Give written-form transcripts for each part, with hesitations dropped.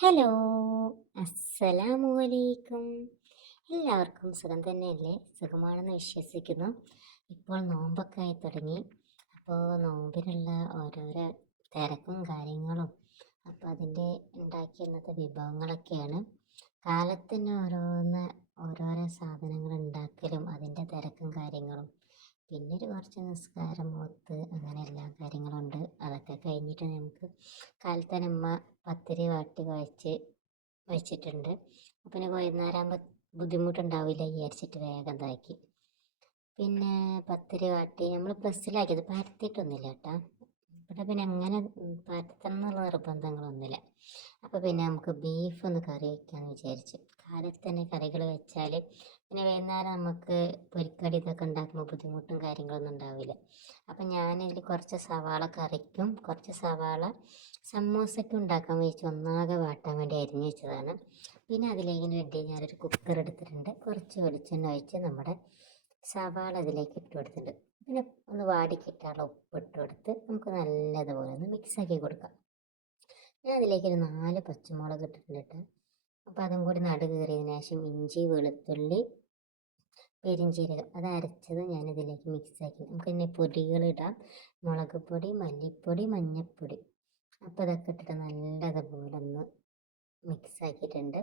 Hello, അസ്സലാമു അലൈക്കും. എല്ലാവർക്കും സുഖം തന്നെയല്ലേ? സുഖമാണെന്ന് വിശ്വസിക്കുന്നു. ഇപ്പോൾ നോമ്പൊക്കെ ആയി തുടങ്ങി. അപ്പോൾ നോമ്പിനുള്ള ഓരോരോ തിരക്കും കാര്യങ്ങളും, അപ്പോൾ അതിൻ്റെ ഉണ്ടാക്കിയ ഇന്നത്തെ വിഭവങ്ങളൊക്കെയാണ്. കാലത്തിന് ഓരോരോ സാധനങ്ങൾ ഉണ്ടാക്കലും അതിൻ്റെ തിരക്കും കാര്യങ്ങളും, പിന്നെ കുറച്ച് നിസ്കാരം ഓത്ത് അങ്ങനെ എല്ലാ കാര്യങ്ങളുണ്ട്. അതൊക്കെ കഴിഞ്ഞിട്ട് നമുക്ക് കാലത്ത് ഉമ്മ പത്തിരി വാട്ടി വെച്ചിട്ടുണ്ട്. അപ്പം പിന്നെ വൈകുന്നേരം ആകുമ്പോൾ ബുദ്ധിമുട്ടുണ്ടാവില്ല വിചാരിച്ചിട്ട് വേഗം ഇതാക്കി. പിന്നെ പത്തിരി വാട്ടി നമ്മൾ പ്രസ്സിലാക്കിയത് പരത്തിയിട്ടൊന്നുമില്ല കേട്ടോ. ഇവിടെ പിന്നെ അങ്ങനെ പരത്തണം എന്നുള്ള നിർബന്ധങ്ങളൊന്നുമില്ല. അപ്പോൾ പിന്നെ നമുക്ക് ബീഫ് ഒന്ന് കറി വയ്ക്കാമെന്ന് വിചാരിച്ചു. കാലത്ത് തന്നെ കറികൾ വെച്ചാൽ പിന്നെ വൈകുന്നേരം നമുക്ക് പൊരിക്കടി ഇതൊക്കെ ഉണ്ടാക്കുമ്പോൾ ബുദ്ധിമുട്ടും കാര്യങ്ങളൊന്നും ഉണ്ടാവില്ല. അപ്പം ഞാനിതിൽ കുറച്ച് സവാള കറിക്കും കുറച്ച് സവാള സമൂസയ്ക്കും ഉണ്ടാക്കാൻ വെച്ച് ഒന്നാകെ വാട്ടാൻ വേണ്ടി അരിഞ്ഞ് വെച്ചതാണ്. പിന്നെ അതിലേക്ക് വേണ്ടി ഞാനൊരു കുക്കർ എടുത്തിട്ടുണ്ട്. കുറച്ച് വെളിച്ചെണ്ണ ഒഴിച്ച് നമ്മുടെ സവാള അതിലേക്ക് ഇട്ട് കൊടുത്തിട്ടുണ്ട്. പിന്നെ ഒന്ന് വാടി കിട്ടാനുള്ള ഉപ്പ് ഇട്ട് കൊടുത്ത് നമുക്ക് നല്ലതുപോലെ ഒന്ന് മിക്സാക്കി കൊടുക്കാം. ഞാൻ അതിലേക്ക് ഒരു 4 പച്ചമുളക് ഇട്ടിട്ടുണ്ട് കേട്ടോ. അപ്പോൾ അതും കൂടി നടു കീറിയതിന് ശേഷം ഇഞ്ചി, വെളുത്തുള്ളി, പെരിഞ്ചീരകം അത് അരച്ചത് ഞാനിതിലേക്ക് മിക്സാക്കി. നമുക്ക് ഇനി പൊടികളിടാം. മുളക് പൊടി, മല്ലിപ്പൊടി, മഞ്ഞൾപ്പൊടി. അപ്പോൾ ഇതൊക്കെ ഇട്ടിട്ട് നല്ലതുപോലെ ഒന്ന് മിക്സാക്കിയിട്ടുണ്ട്.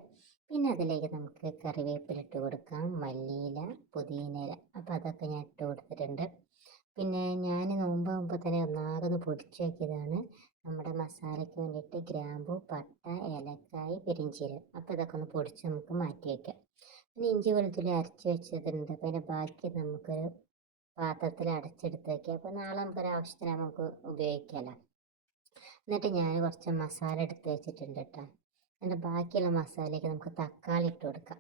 പിന്നെ അതിലേക്ക് നമുക്ക് കറിവേപ്പില ഇട്ട് കൊടുക്കാം, മല്ലിയില, പുതിനയില. അപ്പോൾ അതൊക്കെ ഞാൻ ഇട്ട് കൊടുത്തിട്ടുണ്ട്. പിന്നെ ഞാൻ നോമ്പാകുമ്പോൾ തന്നെ ഒന്നാകെ ഒന്ന് പൊടിച്ച് വയ്ക്കിയതാണ് നമ്മുടെ മസാലയ്ക്ക് വേണ്ടിയിട്ട് ഗ്രാമ്പു, പട്ട, ഏലക്കായ്, പെരിഞ്ചീരകം. അപ്പോൾ ഇതൊക്കെ ഒന്ന് പൊടിച്ച് നമുക്ക് മാറ്റി വയ്ക്കാം. പിന്നെ ഇഞ്ചി വെളുത്തുള്ളി അരച്ച് വെച്ചതുണ്ട്. അപ്പോൾ അതിൻ്റെ ബാക്കി നമുക്കൊരു പാത്രത്തിൽ അടച്ചെടുത്ത് വയ്ക്കാം. അപ്പോൾ നാളെ നമുക്കൊരു ആവശ്യത്തിന് നമുക്ക് ഉപയോഗിക്കാമല്ലോ. എന്നിട്ട് ഞാൻ കുറച്ച് മസാല എടുത്ത് വെച്ചിട്ടുണ്ട് കേട്ടോ. അതിൻ്റെ ബാക്കിയുള്ള മസാലയ്ക്ക് നമുക്ക് തക്കാളി ഇട്ട് കൊടുക്കാം.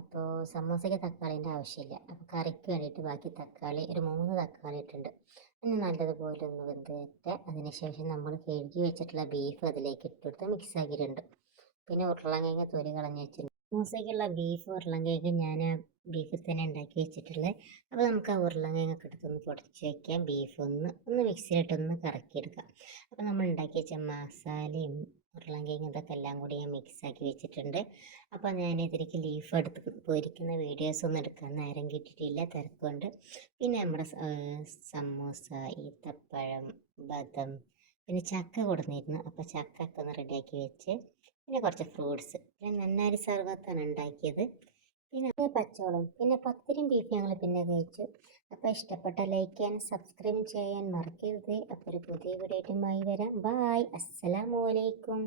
അപ്പോൾ സമൂസയ്ക്ക് തക്കാളീൻ്റെ ആവശ്യമില്ല. അപ്പോൾ കറിക്ക് വേണ്ടിയിട്ട് ബാക്കി തക്കാളി ഒരു 3 തക്കാളി ഇട്ടിട്ടുണ്ട്. പിന്നെ നല്ലതുപോലെ ഒന്ന് വെന്ത് വരട്ടെ. അതിനുശേഷം നമ്മൾ കഴുകി വെച്ചിട്ടുള്ള ബീഫ് അതിലേക്ക് ഇട്ടെടുത്ത് മിക്സ് ആക്കിയിട്ടുണ്ട്. പിന്നെ ഉരുളൻകിഴങ്ങ് തൊലി കളഞ്ഞ് വെച്ചിട്ടുണ്ട്. സമൂസയ്ക്കുള്ള ബീഫ് ഉരുളൻകിഴങ്ങ് ഞാൻ ബീഫിൽ തന്നെ ഉണ്ടാക്കി വെച്ചിട്ടുള്ളത്. അപ്പോൾ നമുക്ക് ആ ഉരുളൻകിഴങ്ങൊക്കെ എടുത്തൊന്ന് പൊടിച്ച് വയ്ക്കാം. ബീഫ് ഒന്ന് മിക്സിയിലിട്ടൊന്ന് കറക്കിയെടുക്കാം. അപ്പോൾ നമ്മൾ ഉണ്ടാക്കി വെച്ച മസാലയും ഉരുളൻകിഴങ്ങ് ഇതൊക്കെ എല്ലാം കൂടി ഞാൻ മിക്സാക്കി വെച്ചിട്ടുണ്ട്. അപ്പോൾ ഞാൻ ഇതിലേക്ക് ലീഫ് എടുത്ത് പൊരിക്കുന്ന വീഡിയോസൊന്നും എടുക്കാൻ നേരം കിട്ടിയിട്ടില്ല, തിരക്കുണ്ട്. പിന്നെ നമ്മുടെ സമൂസ, ഈത്തപ്പഴം, ബദം, പിന്നെ ചക്ക കൊടുന്നിരുന്നു. അപ്പോൾ ചക്ക ഒക്കെ ഒന്ന് റെഡിയാക്കി വെച്ച് പിന്നെ കുറച്ച് ഫ്രൂട്ട്സ്, പിന്നെ നന്നാരി സർവത്താണ് ഉണ്ടാക്കിയത്. പിന്നെ പച്ചവളം, പിന്നെ പത്തിരിയും ബീഫ് ഞങ്ങൾ പിന്നെ കഴിച്ചു. അപ്പോൾ ഇഷ്ടപ്പെട്ട ലൈക്ക് ചെയ്യാൻ സബ്സ്ക്രൈബ് ചെയ്യാൻ മറക്കരുത്. അപ്പോൾ ഒരു പുതിയ വീഡിയോയുമായി വരാം. ബായ്, അസ്സലാമു അലൈക്കും.